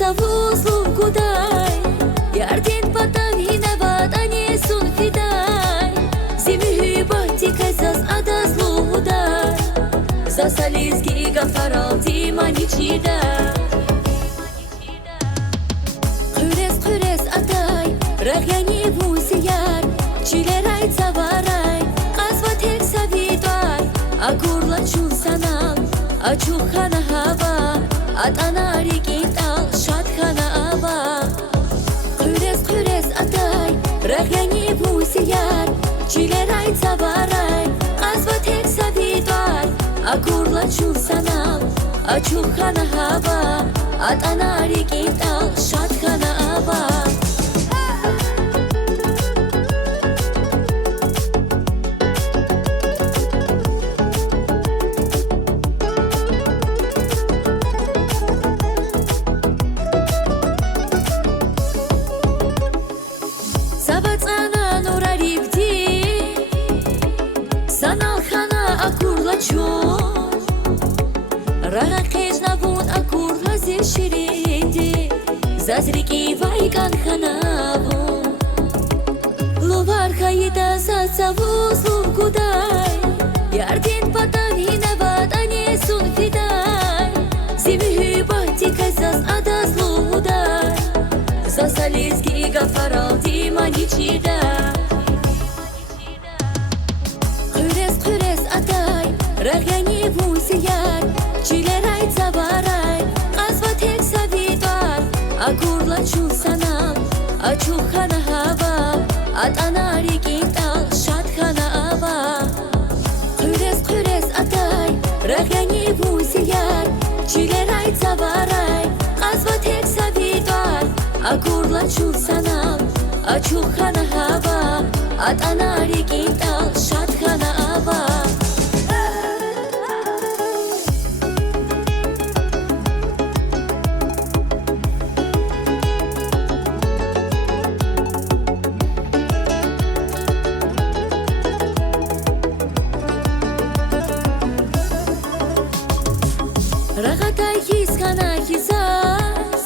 завузлу кудай, ярден потом хинават анесун фидай. Зимы батикай зас адазлу удай, засализги гафарал диманичида. Курес атай, рахяни вусияр, чилерай цаварай, казва тек савидай, агурла чун санал, ачухана хава, атанари китал, шатхана ава. Курес атай, рахяни вусияр, чилерай цаварай, казва тек савидай, агурла чун санал, ачухана хава, атанари китал, шатхана ава. Сабацана нураривди, саналхана акурлачо, рахежнавун акурла зеширинди, зазрики вайкан ханаву, лувархаида зацавузлу кудай, ярден потом хинават анесун фидай. Зимы батикай зас адазлу удай, засализги гафарал диманичида. Курес атай, рахяни вусияр, чилерай цаварай, казва тек савидай, агурла чун санал, ачухана хава, атанари китал, шатхана ава. Курес атай, рахяни вусияр, чилерай цаварай, казва тек савидай, агурла чун санал, ачухана хава, атанари китал, шатхана ава. Рахатай хискана хизас,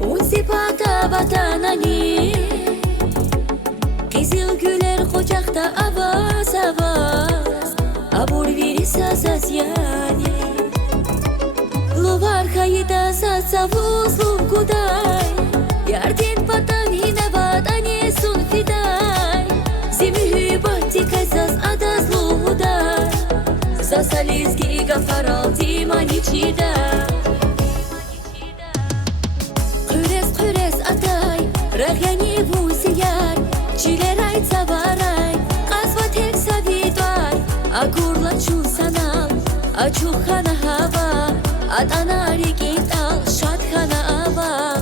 унсипата батанани, кизил гүлер кочакта аваз, абур вириса зазяни. Лувархаида зацавузлу кудай, ярден потом хинават анесун фидай. Зимы батикай зас адазлу удай, засализги гафарал диманичида. Курес атай, рахяни вусияр, чилерай цаварай, казва тек савидай, агурла чун санал, ачухана хава, атанари китал, шатхана ава.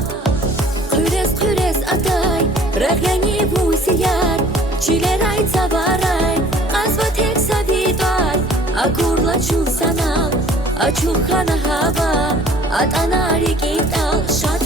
Курес атай, рахяни вусияр, чилерай цаварай, казва тек савидай, агурла чун санал, ачухана хава, атанари китал, шатхана ава.